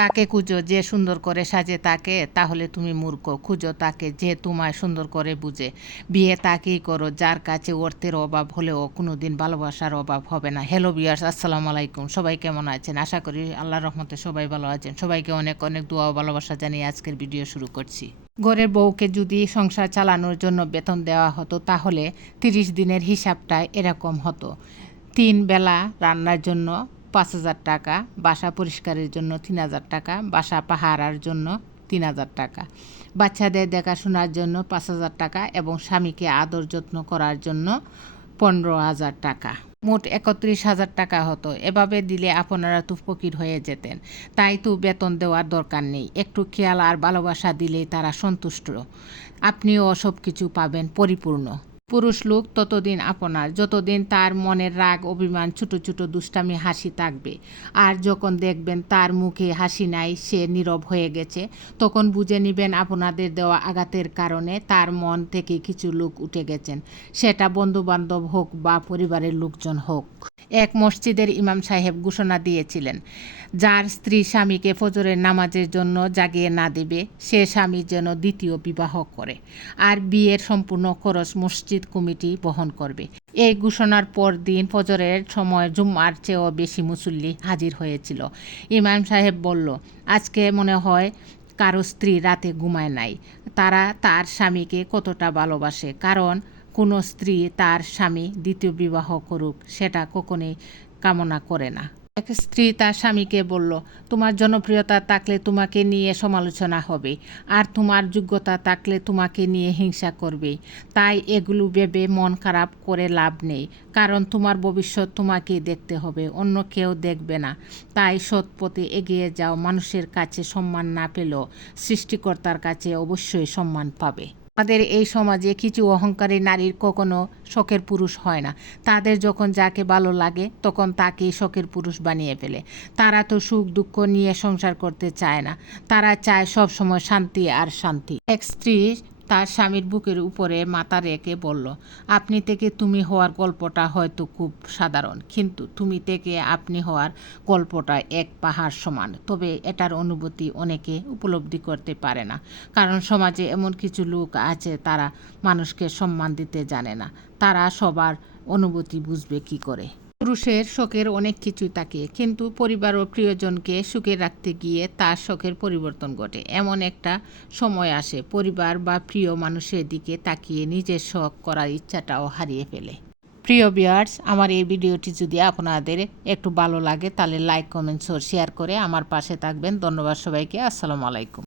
তাকে খুঁজো যে সুন্দর করে সাজে তাকে, তাহলে তুমি মূর্খ। খুঁজো তাকে যে তোমায় সুন্দর করে বুঝে। বিয়ে তাকেই করো যার কাছে অর্থের অভাব হলেও কোনোদিন ভালোবাসার অভাব হবে না। হ্যালো ভিউয়ার্স, আসসালামু আলাইকুম। সবাই কেমন আছেন? আশা করি আল্লাহর রহমতে সবাই ভালো আছেন। সবাইকে অনেক অনেক দোয়া ও ভালোবাসা জানিয়ে আজকের ভিডিও শুরু করছি। ঘরের বউকে যদি সংসার চালানোর জন্য বেতন দেওয়া হতো তাহলে 30 দিনের হিসাবটা এরকম হতো। 3 বেলা রান্নার জন্য 5,000 টাকা, বাসা পরিষ্কারের জন্য 3,000 টাকা, বাসা পাহারার জন্য 3,000 টাকা, বাচ্চাদের দেখাশোনার জন্য 5,000 টাকা এবং স্বামীকে আদর যত্ন করার জন্য 15,000 টাকা। মোট 31,000 টাকা হতো। এভাবে দিলে আপনারা তো ফকির হয়ে যেতেন। তাই তো বেতন দেওয়ার দরকার নেই। একটু খেয়াল আর ভালোবাসা দিলেই তারা সন্তুষ্ট। আপনিও সব কিছু পাবেন পরিপূর্ণ। পুরুষ লোক ততদিন আপনার যতদিন তার মনের রাগ অভিমান ছোটো ছোটো দুষ্টামি হাসি থাকবে। আর যখন দেখবেন তার মুখে হাসি নাই, সে নীরব হয়ে গেছে, তখন বুঝে নেবেন আপনাদের দেওয়া আঘাতের কারণে তার মন থেকে কিছু লোক উঠে গেছেন। সেটা বন্ধুবান্ধব হোক বা পরিবারের লোকজন হোক। এক মসজিদের ইমাম সাহেব ঘোষণা দিয়েছিলেন, যার স্ত্রী স্বামীকে ফজরের নামাজের জন্য জাগিয়ে না দেবে সে স্বামী যেন দ্বিতীয় বিবাহ করে, আর বিয়ের সম্পূর্ণ খরচ মসজিদ কমিটি বহন করবে। এই ঘোষণার পর দিন ফজরের সময় জুম্মার চেয়েও বেশি মুসল্লি হাজির হয়েছিল। ইমাম সাহেব বলল, আজকে মনে হয় কারো স্ত্রী রাতে ঘুমায় নাই। তারা তার স্বামীকে কতটা ভালোবাসে, কারণ কোনো স্ত্রী তার স্বামী দ্বিতীয় বিবাহ করুক সেটা কখনোই কামনা করে না। এক স্ত্রী তার স্বামীকে বলল, তোমার জনপ্রিয়তা থাকলে তোমাকে নিয়ে সমালোচনা হবে, আর তোমার যোগ্যতা থাকলে তোমাকে নিয়ে হিংসা করবে। তাই এগুলো ভেবে মন খারাপ করে লাভ নেই, কারণ তোমার ভবিষ্যৎ তোমাকেই দেখতে হবে, অন্য কেউ দেখবে না। তাই সৎ পথে এগিয়ে যাও। মানুষের কাছে সম্মান না পেলেও সৃষ্টিকর্তার কাছে অবশ্যই সম্মান পাবে। আমাদের এই সমাজে কিছু অহংকারী নারীর কখনো শখের পুরুষ হয় না। তাদের যখন যাকে ভালো লাগে তখন তাকেই শখের পুরুষ বানিয়ে ফেলে। তারা তো সুখ দুঃখ নিয়ে সংসার করতে চায় না, তারা চায় সব সময় শান্তি আর শান্তি। এক স্ত্রী তার স্বামীর বুকের উপরে মাথা রেখে বলল, আপনি থেকে তুমি হওয়ার গল্পটা হয়তো খুব সাধারণ, কিন্তু তুমি থেকে আপনি হওয়ার গল্পটা এক পাহাড় সমান। তবে এটার অনুভূতি অনেকে উপলব্ধি করতে পারে না, কারণ সমাজে এমন কিছু লোক আছে তারা মানুষকে সম্মান দিতে জানে না। তারা সবার অনুভূতি বুঝবে কি করে? পুরুষের শখের অনেক কিছুই থাকে, কিন্তু পরিবার ও প্রিয়জনকে সুখে রাখতে গিয়ে তার শখের পরিবর্তন ঘটে। এমন একটা সময় আসে পরিবার বা প্রিয় মানুষের দিকে তাকিয়ে নিজের শখ করার ইচ্ছাটাও হারিয়ে ফেলে। প্রিয় ভিউয়ার্স, আমার এই ভিডিওটি যদি আপনাদের একটু ভালো লাগে তাহলে লাইক কমেন্টস ও শেয়ার করে আমার পাশে থাকবেন। ধন্যবাদ সবাইকে। আসসালামু আলাইকুম।